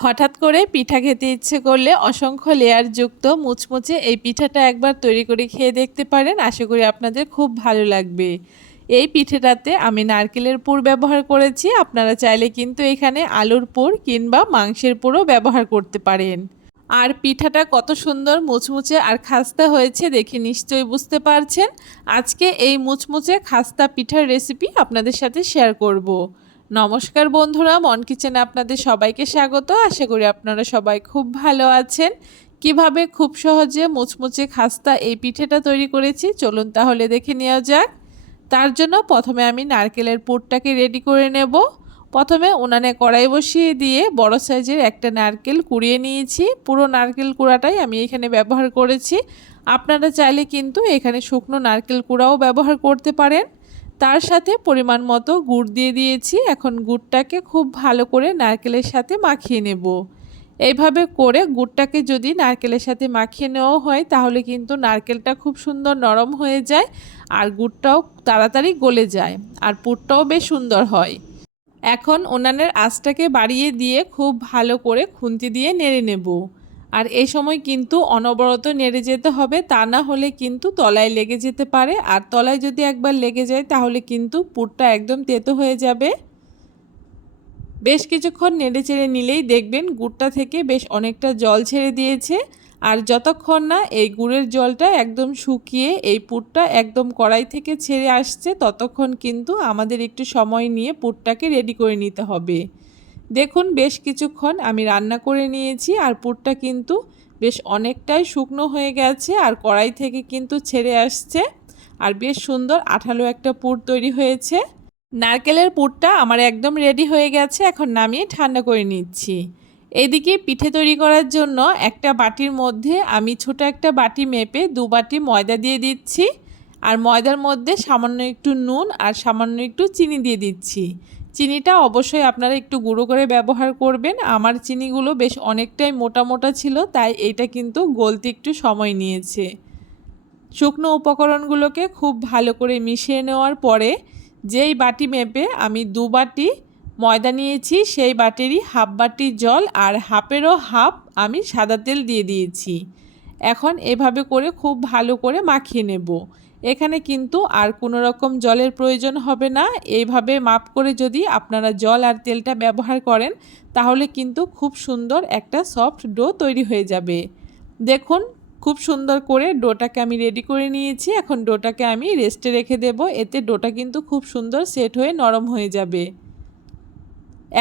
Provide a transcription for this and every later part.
হঠাৎ করে পিঠা খেতে ইচ্ছে করলে অসংখ্য লেয়ারযুক্ত মুচমুচে এই পিঠাটা একবার তৈরি করে খেয়ে দেখতে পারেন। আশা করি আপনাদের খুব ভালো লাগবে। এই পিঠেটাতে আমি নারকেলের পুর ব্যবহার করেছি। আপনারা চাইলে কিন্তু এখানে আলুর পুর কিংবা মাংসের পুরও ব্যবহার করতে পারেন। আর পিঠাটা কত সুন্দর মুচমুচে আর খাস্তা হয়েছে দেখে নিশ্চয়ই বুঝতে পারছেন। আজকে এই মুচমুচে খাস্তা পিঠার রেসিপি আপনাদের সাথে শেয়ার করব। নমস্কার বন্ধুরা, মন কিচেনে আপনাদের সবাইকে স্বাগত। আশা করি আপনারা সবাই খুব ভালো আছেন। কিভাবে খুব সহজে মুচমুচে খাস্তা এই পিঠেটা তৈরি করেছি চলুন তাহলে দেখে নেওয়া যাক। তার জন্য প্রথমে আমি নারকেলের পুরটাকে রেডি করে নেব। প্রথমে উনানে কড়াই বসিয়ে দিয়ে বড় সাইজের একটা নারকেল কুড়িয়ে নিয়েছি। পুরো নারকেল কুড়াটাই আমি এখানে ব্যবহার করেছি। আপনারা চাইলে কিন্তু এখানে শুকনো নারকেল কুড়াও ব্যবহার করতে পারেন। তার সাথে পরিমাণ মতো গুড় দিয়ে দিয়েছি। এখন গুড়টাকে খুব ভালো করে নারকেলের সাথে মাখিয়ে নেব। এইভাবে করে গুড়টাকে যদি নারকেলের সাথে মাখিয়ে নেওয়া হয় তাহলে কিন্তু নারকেলটা খুব সুন্দর নরম হয়ে যায় আর গুড়টাও তাড়াতাড়ি গলে যায় আর পুরটাও বেশ সুন্দর হয়। এখন উনানের আঁচটাকে বাড়িয়ে দিয়ে খুব ভালো করে খুন্তি দিয়ে নেড়ে নেব। আর এই সময় কিন্তু অনবরত নেড়ে যেতে হবে, তা না হলে কিন্তু তলায় লেগে যেতে পারে। আর তলায় যদি একবার লেগে যায় তাহলে কিন্তু পুরটা একদম তেতো হয়ে যাবে। বেশ কিছুক্ষণ নেড়ে চেড়ে নিলেই দেখবেন গুড়টা থেকে বেশ অনেকটা জল ছেড়ে দিয়েছে। আর যতক্ষণ না এই গুড়ের জলটা একদম শুকিয়ে এই পুরটা একদম কড়াই থেকে ছেড়ে আসছে ততক্ষণ কিন্তু আমাদের একটু সময় নিয়ে পুরটাকে রেডি করে নিতে হবে। দেখুন বেশ কিছুক্ষণ আমি রান্না করে নিয়েছি আর পুরটা কিন্তু বেশ অনেকটাই শুকনো হয়ে গেছে আর কড়াই থেকে কিন্তু ছেড়ে আসছে আর বেশ সুন্দর আঠালো একটা পুর তৈরি হয়েছে। নারকেলের পুরটা আমার একদম রেডি হয়ে গেছে। এখন নামিয়ে ঠান্ডা করে নিচ্ছি। এইদিকে পিঠে তৈরি করার জন্য একটা বাটির মধ্যে আমি ছোট একটা বাটি মেপে 2 বাটি ময়দা দিয়ে দিচ্ছি। আর ময়দার মধ্যে সামান্য একটু নুন আর সামান্য একটু চিনি দিয়ে দিচ্ছি। চিনিটা অবশ্যই আপনারা একটু গুঁড়ো করে ব্যবহার করবেন। আমার চিনিগুলো বেশ অনেকটাই মোটা মোটা ছিল, তাই এইটা কিন্তু গলতে একটু সময় নিয়েছে। শুকনো উপকরণগুলোকে খুব ভালো করে মিশিয়ে নেওয়ার পরে যেই বাটি মেপে আমি 2 বাটি ময়দা নিয়েছি সেই বাটিরই হাফ বাটি জল আর হাফেরও হাফ আমি সাদা তেল দিয়ে দিয়েছি। এখন এভাবে করে খুব ভালো করে মাখিয়ে নেব। এখানে কিন্তু আর কোনো রকম জলের প্রয়োজন হবে না। এইভাবে মাপ করে যদি আপনারা জল আর তেলটা ব্যবহার করেন তাহলে কিন্তু খুব সুন্দর একটা সফট ডো তৈরি হয়ে যাবে। দেখুন খুব সুন্দর করে ডোটাকে আমি রেডি করে নিয়েছি। এখন ডোটাকে আমি রেস্টে রেখে দেব, এতে ডোটা কিন্তু খুব সুন্দর সেট হয়ে নরম হয়ে যাবে।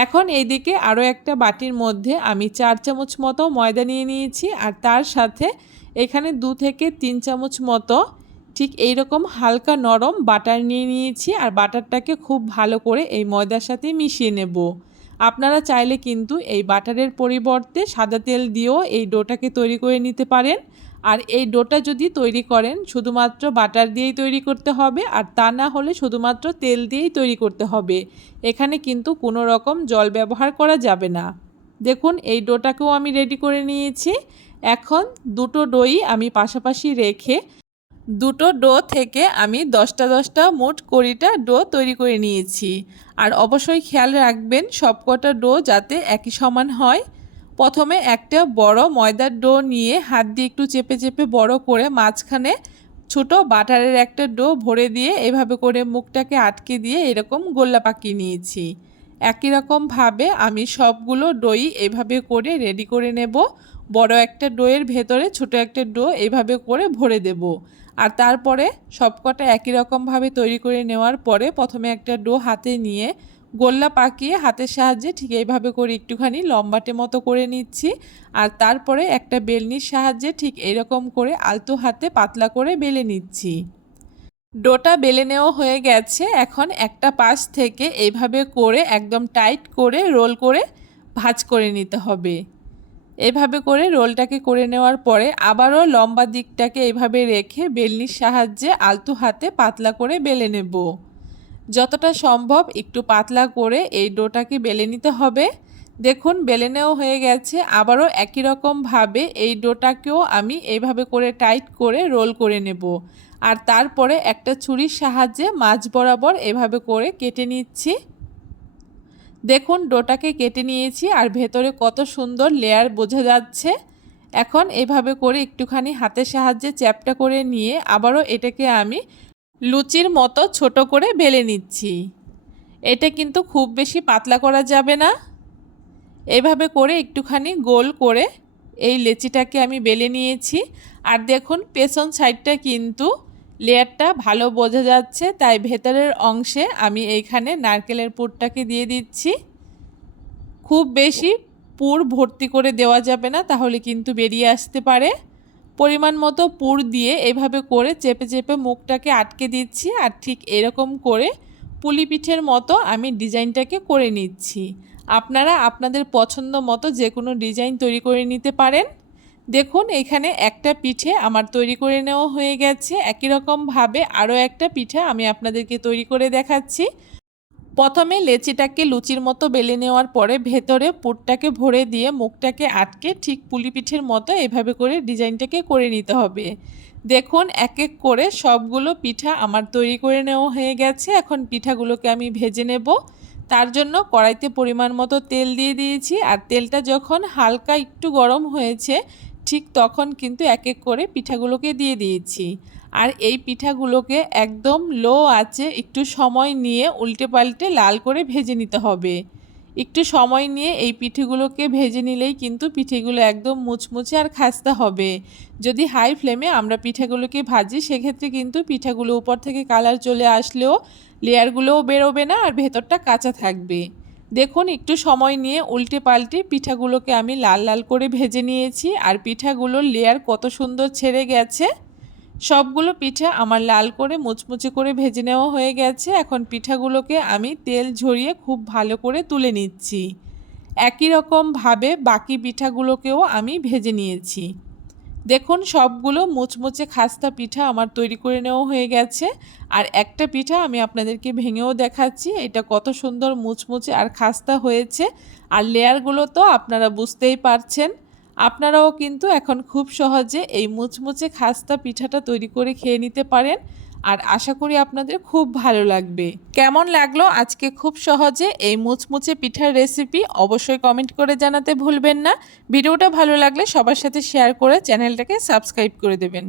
এখন এইদিকে আরও একটা বাটির মধ্যে আমি 4 চামচ মতো ময়দা নিয়ে নিয়েছি আর তার সাথে এখানে 2 থেকে 3 চামচ মতো ঠিক এইরকম হালকা নরম বাটার নিয়ে নিয়েছি আর বাটারটাকে খুব ভালো করে এই ময়দার সাথে মিশিয়ে নেব। আপনারা চাইলে কিন্তু এই বাটারের পরিবর্তে সাদা তেল দিয়েও এই ডোটাকে তৈরি করে নিতে পারেন। আর এই ডোটা যদি তৈরি করেন শুধুমাত্র বাটার দিয়েই তৈরি করতে হবে আর তা না হলে শুধুমাত্র তেল দিয়েই তৈরি করতে হবে। এখানে কিন্তু কোনো রকম জল ব্যবহার করা যাবে না। দেখুন এই ডোটাকেও আমি রেডি করে নিয়েছি। এখন দুটো ডোই আমি পাশাপাশি রেখে দুটো ডো থেকে আমি 10টা মোট 20টা ডো তৈরি করে নিয়েছি। আর অবশ্যই খেয়াল রাখবেন সবকটা ডো যাতে একই সমান হয়। প্রথমে একটা বড় ময়দার ডো নিয়ে হাত দিয়ে একটু চেপে চেপে বড় করে মাঝখানে ছোট বাটারের একটা ডো ভরে দিয়ে এভাবে করে মুখটাকে আটকে দিয়ে এরকম গোল্লা পাকিয়ে নিয়েছি। একই রকমভাবে আমি সবগুলো ডোই এভাবে করে রেডি করে নেব। বড় একটা ডোয়ের ভেতরে ছোট একটা ডো এভাবে করে ভরে দেব। আর তারপরে সবকটা একই রকমভাবে তৈরি করে নেওয়ার পরে প্রথমে একটা ডো হাতে নিয়ে গোল্লা পাকিয়ে হাতের সাহায্যে ঠিক এইভাবে করে একটুখানি লম্বাটে মতো করে নিচ্ছি। আর তারপরে একটা বেলনির সাহায্যে ঠিক এরকম করে আলতো হাতে পাতলা করে বেলে নিচ্ছি। ডোটা বেলে নেওয়া হয়ে গেছে। এখন একটা পাশ থেকে এইভাবে করে একদম টাইট করে রোল করে ভাঁজ করে নিতে হবে। এভাবে করে রোলটাকে করে নেওয়ার পরে আবারও লম্বা দিকটাকে এভাবে রেখে বেলনির সাহায্যে আলতো হাতে পাতলা করে বেলে নেব। যতটা সম্ভব একটু পাতলা করে এই ডোটাকে বেলে নিতে হবে। দেখুন বেলে নেওয়া হয়ে গেছে। আবারও একই রকমভাবে এই ডোটাকেও আমি এইভাবে করে টাইট করে রোল করে নেব। আর তারপরে একটা ছুরির সাহায্যে মাঝ বরাবর এভাবে করে কেটে নিচ্ছি। দেখুন ডোটাকে কেটে নিয়েছি আর ভেতরে কত সুন্দর লেয়ার বোঝা যাচ্ছে। এখন এভাবে করে একটুখানি হাতের সাহায্যে চ্যাপটা করে নিয়ে আবারও এটাকে আমি লুচির মতো ছোট করে বেলে নিচ্ছি। এটা কিন্তু খুব বেশি পাতলা করা যাবে না। এভাবে করে একটুখানি গোল করে এই লেচিটাকে আমি বেলে নিয়েছি। আর দেখুন পেছন সাইডটা কিন্তু লেয়ারটা ভালো বোঝা যাচ্ছে, তাই ভেতরের অংশে আমি এইখানে নারকেলের পুরটাকে দিয়ে দিচ্ছি। খুব বেশি পুর ভর্তি করে দেওয়া যাবে না, তাহলে কিন্তু বেরিয়ে আসতে পারে। পরিমাণ মতো পুর দিয়ে এভাবে করে চেপে চেপে মুখটাকে আটকে দিচ্ছি। আর ঠিক এরকম করে পুলি পিঠের মতো আমি ডিজাইনটাকে করে নিচ্ছি। আপনারা আপনাদের পছন্দ মতো যে কোনো ডিজাইন তৈরি করে নিতে পারেন। দেখুন এখানে একটা পিঠে আমার তৈরি করে নেওয়া হয়ে গেছে। একই রকমভাবে আরও একটা পিঠা আমি আপনাদেরকে তৈরি করে দেখাচ্ছি। প্রথমে লেচিটাকে লুচির মতো বেলে নেওয়ার পরে ভেতরে পুরটাকে ভরে দিয়ে মুখটাকে আটকে ঠিক পুলি পিঠের মতো এভাবে করে ডিজাইনটাকে করে নিতে হবে। দেখুন এক এক করে সবগুলো পিঠা আমার তৈরি করে নেওয়া হয়ে গেছে। এখন পিঠাগুলোকে আমি ভেজে নেব। তার জন্য কড়াইতে পরিমাণ মতো তেল দিয়ে দিয়েছি। আর তেলটা যখন হালকা একটু গরম হয়েছে ঠিক তখন কিন্তু এক এক করে পিঠাগুলোকে দিয়ে দিয়েছি। আর এই পিঠাগুলোকে একদম লো আঁচে একটু সময় নিয়ে উল্টে পাল্টে লাল করে ভেজে নিতে হবে। একটু সময় নিয়ে এই পিঠেগুলোকে ভেজে নিলেই কিন্তু পিঠেগুলো একদম মুচমুচে আর খাস্তা হবে। যদি হাই ফ্লেমে আমরা পিঠাগুলোকে ভাজি সেক্ষেত্রে কিন্তু পিঠাগুলো উপর থেকে কালার চলে আসলেও লেয়ারগুলোও বেরোবে না আর ভেতরটা কাঁচা থাকবে। দেখুন একটু সময় নিয়ে উল্টে পাল্টে পিঠাগুলোকে আমি লাল লাল করে ভেজে নিয়েছি। আর পিঠাগুলোর লেয়ার কত সুন্দর ছেড়ে গেছে। সবগুলো পিঠা আমার লাল করে মুচমুচে করে ভেজে নেওয়া হয়ে গেছে। এখন পিঠাগুলোকে আমি তেল ঝরিয়ে খুব ভালো করে তুলে নিচ্ছি। একই রকমভাবে বাকি পিঠাগুলোকেও আমি ভেজে নিয়েছি। দেখুন সবগুলো মুচমুচে খাস্তা পিঠা আমার তৈরি করে নেওয়া হয়ে গেছে। আর একটা পিঠা আমি আপনাদেরকে ভেঙেও দেখাচ্ছি এটা কত সুন্দর মুচমুচে আর খাস্তা হয়েছে। আর লেয়ারগুলো তো আপনারা বুঝতেই পারছেন। আপনারাও কিন্তু এখন খুব সহজে এই মুচমুচে খাস্তা পিঠাটা তৈরি করে খেয়ে নিতে পারেন। আর আশা করি আপনাদের খুব ভালো লাগবে। কেমন লাগলো আজকে খুব সহজে এই মুচমুচে পিঠার রেসিপি অবশ্যই কমেন্ট করে জানাতে ভুলবেন না। ভিডিওটা ভালো লাগলে সবার সাথে শেয়ার করে চ্যানেলটাকে সাবস্ক্রাইব করে দেবেন।